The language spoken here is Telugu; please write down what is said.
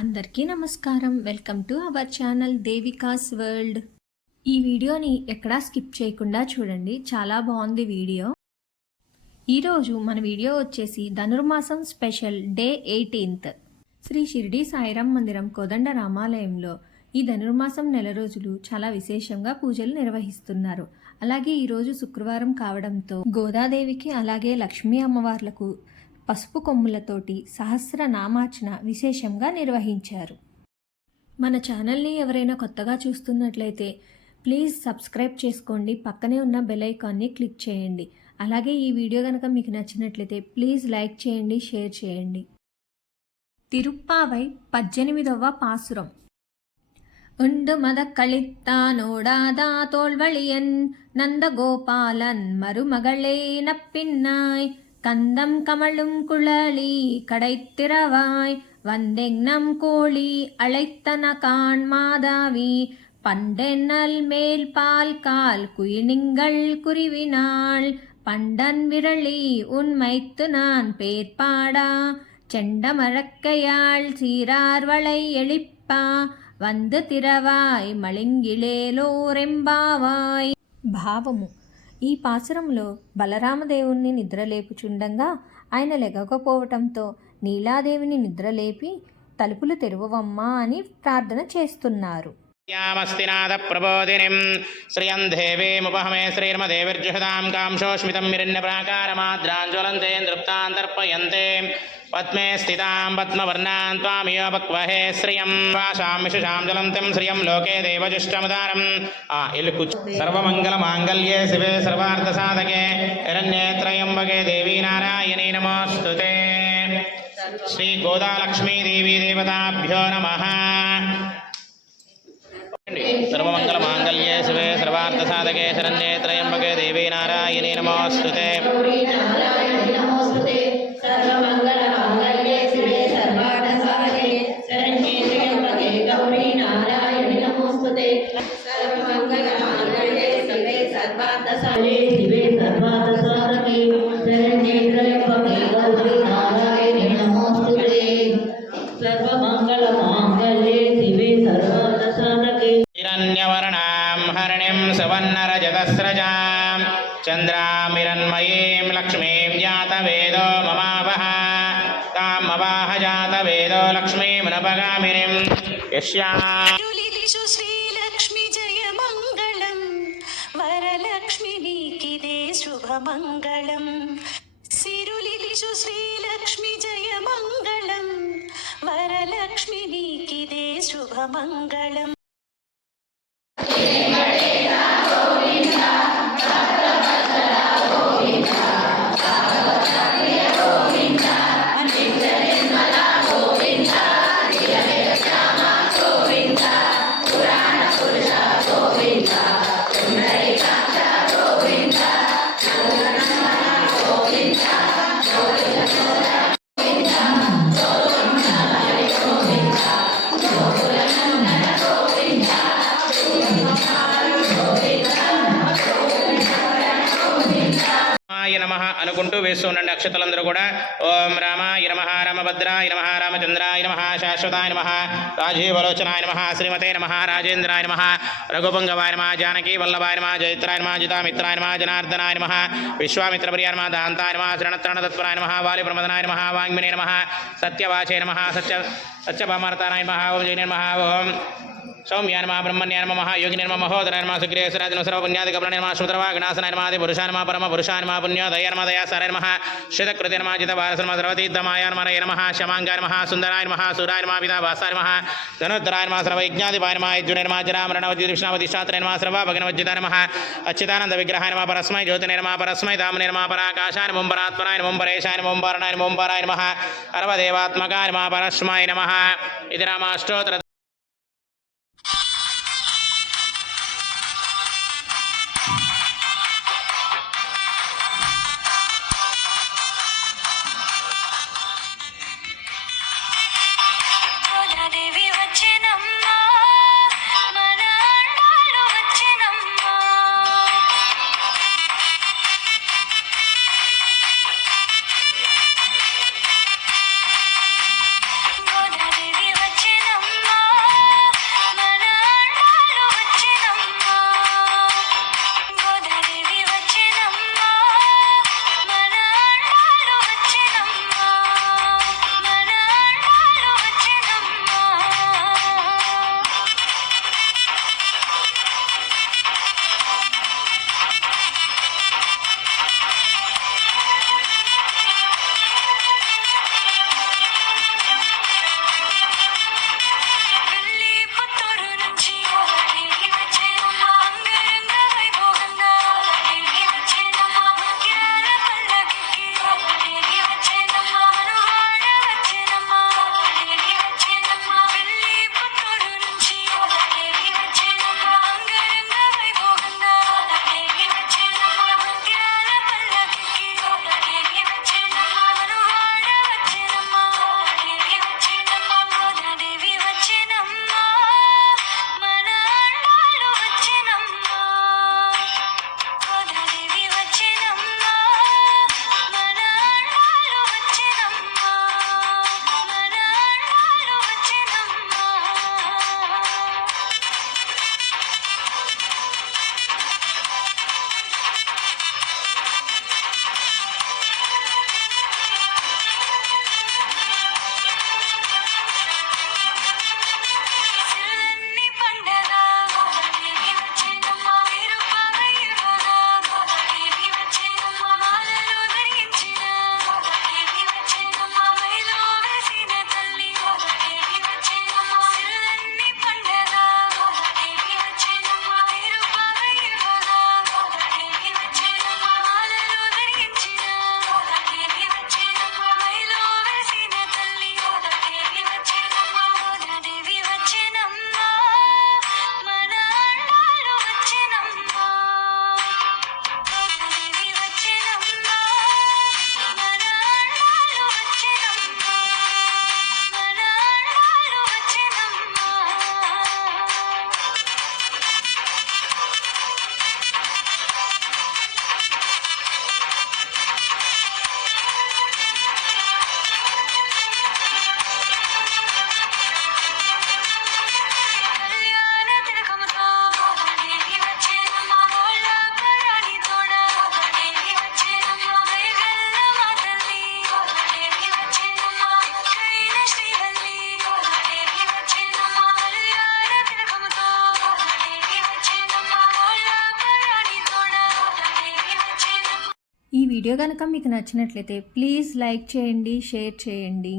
అందరికీ నమస్కారం. Welcome to our channel దేవికాస్ world. ఈ వీడియోని ఎక్కడా స్కిప్ చేయకుండా చూడండి, చాలా బాగుంది వీడియో. ఈరోజు మన వీడియో వచ్చేసి Dhanurmasam special day 18th Shri Shirdi Sairam మందిరం కోదండ రామాలయంలో ఈ ధనుర్మాసం నెల రోజులు చాలా విశేషంగా పూజలు నిర్వహిస్తున్నారు. అలాగే ఈరోజు శుక్రవారం కావడంతో గోదాదేవికి అలాగే లక్ష్మీ అమ్మవార్లకు పసుపు కొమ్ములతోటి సహస్రనామార్చన విశేషంగా నిర్వహించారు. మన ఛానల్ని ఎవరైనా కొత్తగా చూస్తున్నట్లయితే ప్లీజ్ సబ్స్క్రైబ్ చేసుకోండి, పక్కనే ఉన్న బెల్ ఐకాన్ని క్లిక్ చేయండి. అలాగే ఈ వీడియో కనుక మీకు నచ్చినట్లయితే ప్లీజ్ లైక్ చేయండి, షేర్ చేయండి. తిరుప్పావై 18వ పాసురం. உண்டு மதக்களித்தானோடாதா தோல்வழியன் நந்தகோபாலன் மருமகளே நப்பின்னாய் கந்தம் கமழும் குழலி கடைத்திரவாய் வந்தெங்னம் கோழி அழைத்தன கான் மாதாவி பண்டென்னல் மேல் பால் கால் குயினிங்கள் குருவினாள் பண்டன் விரளி உன்மைத்து நான் பேர்பாடா செண்டமரக்கையாள் சீரார்வளை எழிப்பா వందు తిరవాయ్ మళింగిళేలోరెంబావాయ్. భావము: ఈ పాసురంలో బలరామదేవుణ్ణి నిద్రలేపుచుండగా ఆయన లెగకపోవటంతో నీలాదేవిని నిద్రలేపి తలుపులు తెరువవమ్మా అని ప్రార్థన చేస్తున్నారు. యామస్తినాథ ప్రబోధినిం శ్రియం దేవీముపహమే శ్రీర్మదేవిర్జుహదాం కాంశోష్మితం మిరిణ్యప్రాకారమాద్రాంజ్వలంతే నృప్తాంతర్పయంతే పద్మే స్థితాం పద్మవర్ణాన్ త్వామియోపక్వహే శ్రియం వాశాం విశుషాం జ్వలంతం శ్రియం లోకే దేవజుష్టముదారం. సర్వమంగళమాంగళ్యే శివే సర్వార్థసాధకే హిరణ్యేత్రయంబకే దేవీ నారాయణీ నమోస్తుతే. శ్రీ గోదాలక్ష్మీ దేవీ దేవతాభ్యో నమః. సర్వమంగళమాంగళ్యే శివే సర్వార్థసాధకే శరణ్యే త్రయంబకే దేవీ నారాయణీ నమోస్తుతే. హిరణ్యవర్ణాం హరిణీం సువర్ణరజతస్రజాం చంద్రామిరణ్మయీం లక్ష్మీం జాతవేదో మమావహ తాం అవాహ జాతవేదో లక్ష్మీమునపగామినీం యస్యాలిచు శ్రీలక్ష్మి జయ మంగళం వరలక్ష్మి నీకిదే శుభమంగళం. సిరులిచు శ్రీలక్ష్మి జయ మంగళం వరలక్ష్మి నీకిదే శుభమంగళం. నమః అనుకుంటూ వేస్తూ ఉండండి అక్షతలందరూ కూడా. ఓం రామాయ నమః, రామభద్రాయ నమః, రామచంద్రాయ నమః, శాశ్వతాయ నమః, రాజీవలోచనాయ నమః, శ్రీమతే నమః, రాజేంద్రాయ నమః, రఘుపంగవాయ నమః, జానకీ వల్లభాయ నమః, జయత్రాయ నమః, జితామిత్రాయ నమః, జనార్దనాయ నమః, విశ్వామిత్రప్రియాయ నమః, దాంతాయ నమః, శరణత్రాణతత్పరాయ నమః, వాలిప్రమదనాయ నమః, వాంగ్మినే నమః, సత్యవాచే నమః, సత్యభామార్తానాయ నమః, ఓం జయ నమః, ఓం సౌమ్యాయ నమః, బ్రహ్మణ్యాయ నమః, యోగినే నమః, మహోదరాయ నమః, సుగ్రీవసురాజ సర్వపుణ్యాదికప్రణయ నమః, శ్రుతవాగ్నాశనాయ నమః, పురుషాయ నమః, పరమపురుషాయ నమః, పుణ్యోదయ నమః, దయాసారాయ నమః, శతకృతే నమః, జితవారస నమః, సర్వతీర్థమాయ నమః, నమః, శమాంగాయ నమః, సుందరాయ నమః, సూరాయ నమః, పితావాసాయ నమః, ధనుర్ధరాయ నమః, సర్వయజ్ఞాధిపాయ నమః, యజ్ఞునే నమః, జరామరణవజ్యోతిష్ణావతిష్టాత్రే నమః, సర్వాభగనవజ్జితాయ నమః, అచ్యుతానంద విగ్రహాయ నమః, పరస్మై జ్యోతినే నమః, పరస్మై ధామనే నమః, పరాకాశాయ నమః, పరాత్మనాయ నమః, పరేశాయ నమః, పరణాయ నమః, పరాయ నమః, సర్వదేవాత్మకాయ నమః, పరస్మై నమః. ఇది రామాష్టోత్తర. దేవి వచ్చెనమ్మా మన అండాలు వచ్చెనమ్మా. గోదాదేవి వచ్చెనమ్మా వీడియో కనుక మీకు నచ్చినట్లయితే ప్లీజ్ లైక్ చేయండి, షేర్ చేయండి.